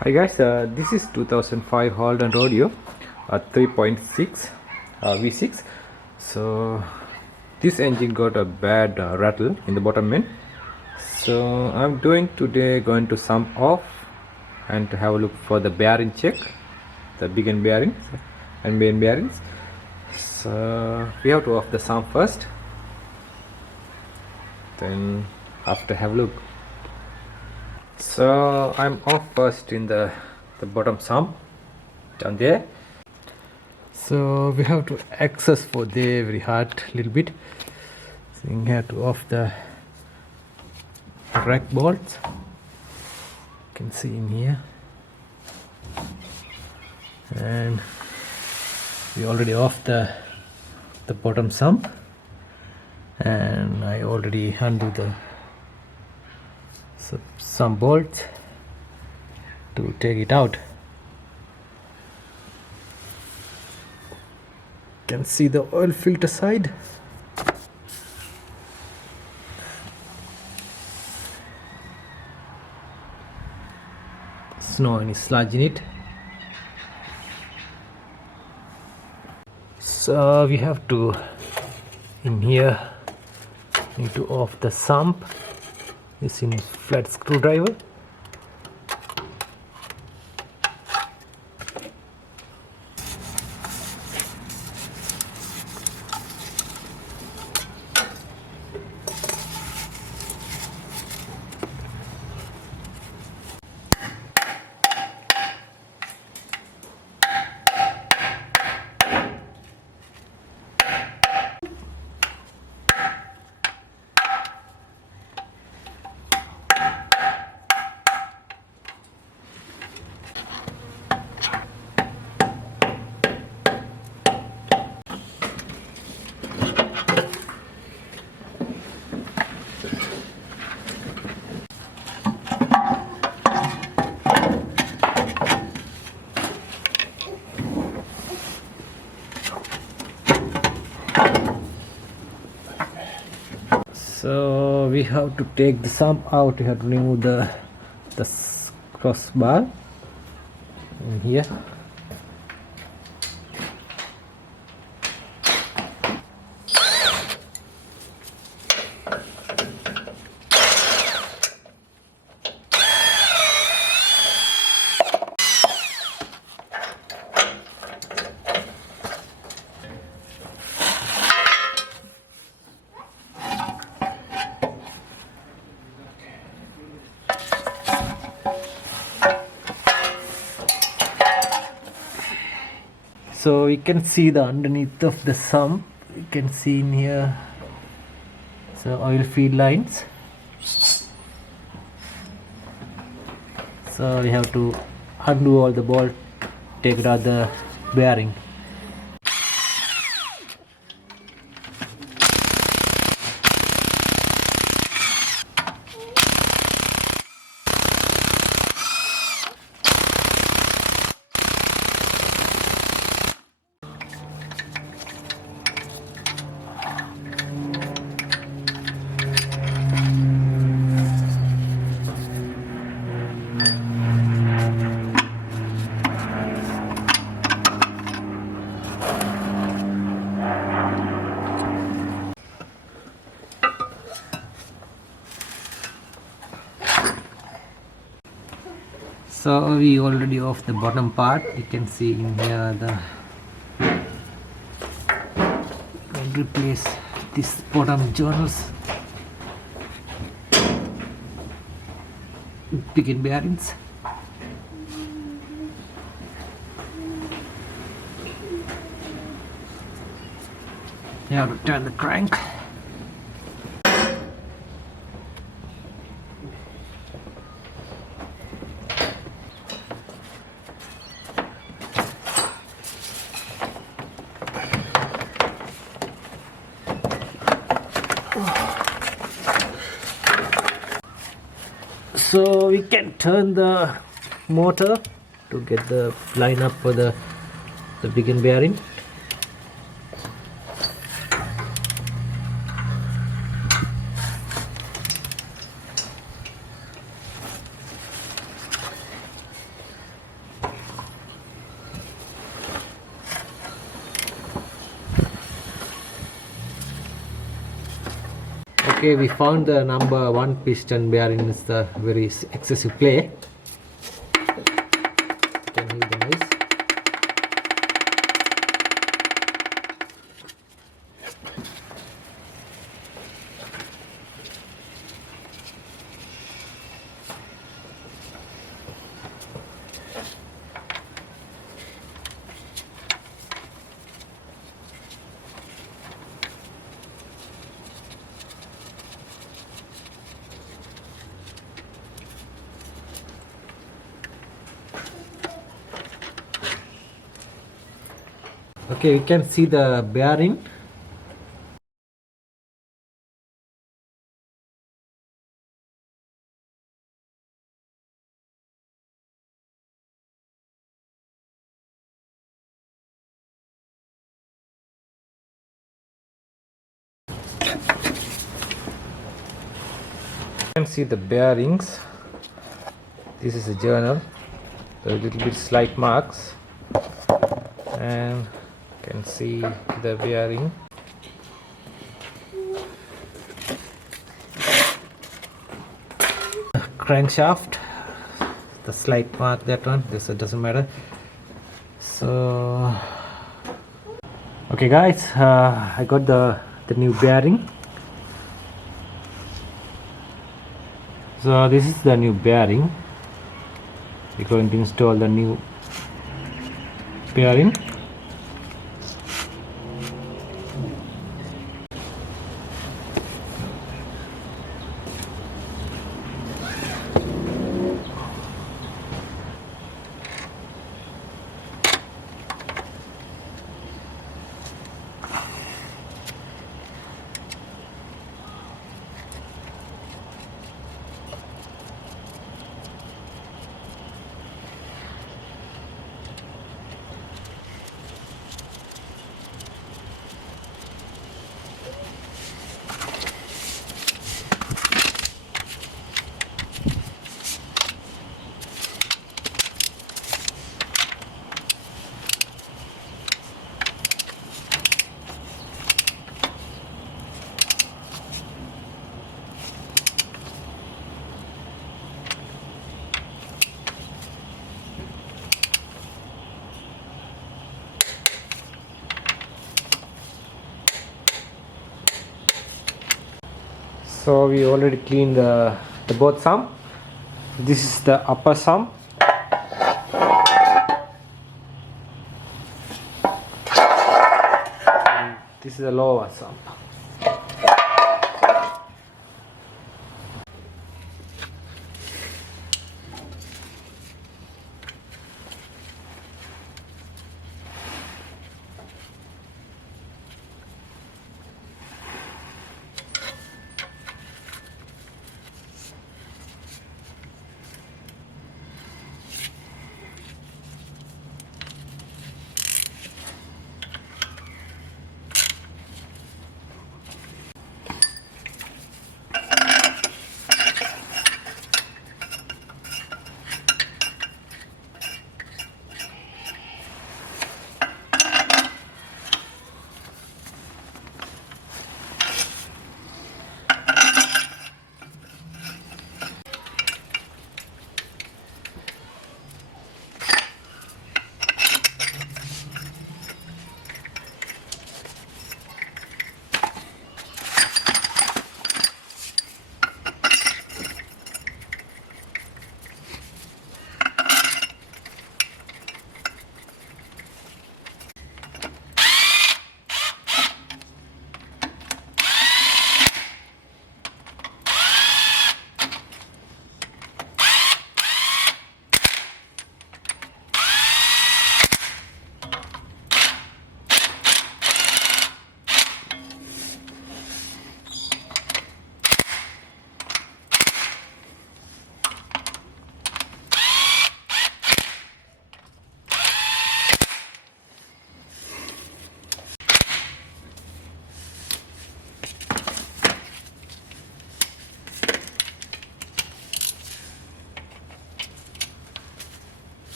Hi guys, this is 2005 Holden Rodeo 3.6 V6. So this engine got a bad rattle in the bottom end. So I'm going to sump off and to have a look for the bearing check, the big end bearings and main bearings. So we have to off the sump first, then after have a look. So I'm off first in the bottom sump down there. So we have to access for there very hard little bit. So you have to off the rack bolts. You can see in here, and we already off the bottom sump, and I already undo the some bolts to take it out. You can see the oil filter side. There's no any sludge in it. So we have to, in here, need to off the sump using flat screwdriver. So we have to take the sump out. We have to remove the crossbar in here. So you can see the underneath of the sump. You can see in here, so oil feed lines. So we have to undo all the bolt, take out the bearing. So we already off the bottom part. You can see in here the replace this bottom journals, picking bearings. You have to turn the crank. So we can turn the motor to get the line up for the big end bearing. Okay, we found the number 1 piston bearing is the very excessive play. You can hear the noise. Okay, we can see the bearing. You can see the bearings. This is a journal, so a little bit slight marks, and you can see the bearing. Crankshaft, the slight mark, that one, this doesn't matter. So okay guys, I got the new bearing. So this is the new bearing. We're going to install the new bearing. So we already cleaned the both sum. This is the upper sum. And this is the lower sum.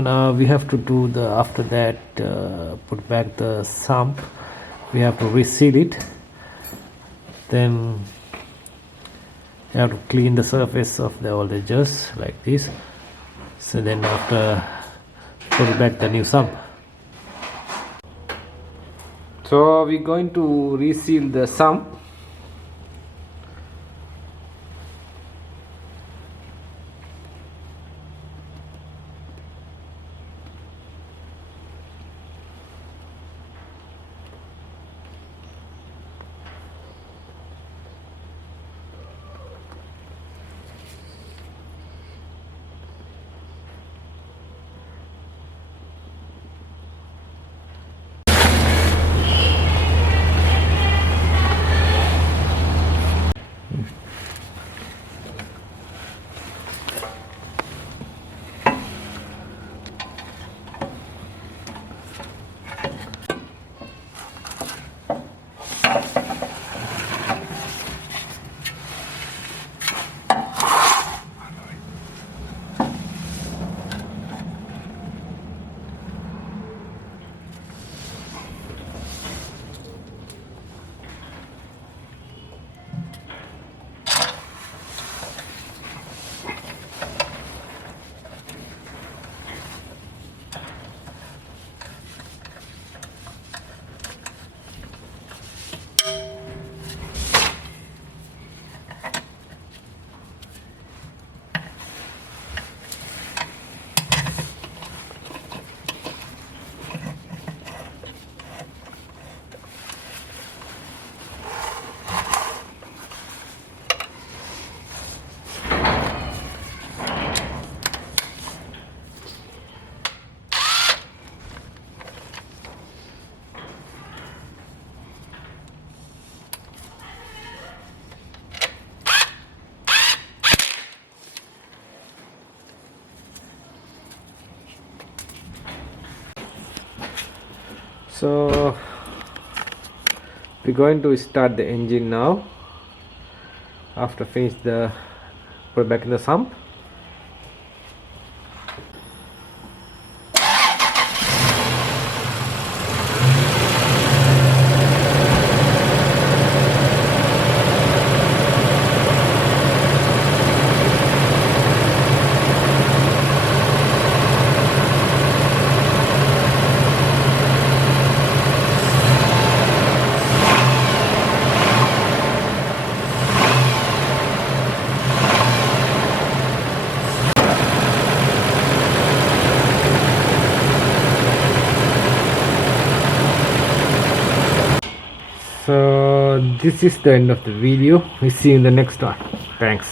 Now we have to do the after that put back the sump. We have to reseal it, then you have to clean the surface of all the edges like this. So then after put back the new sump. So we're going to reseal the sump. So we're going to start the engine now. After finish the put back in the sump. So this is the end of the video. We see you in the next one. Thanks.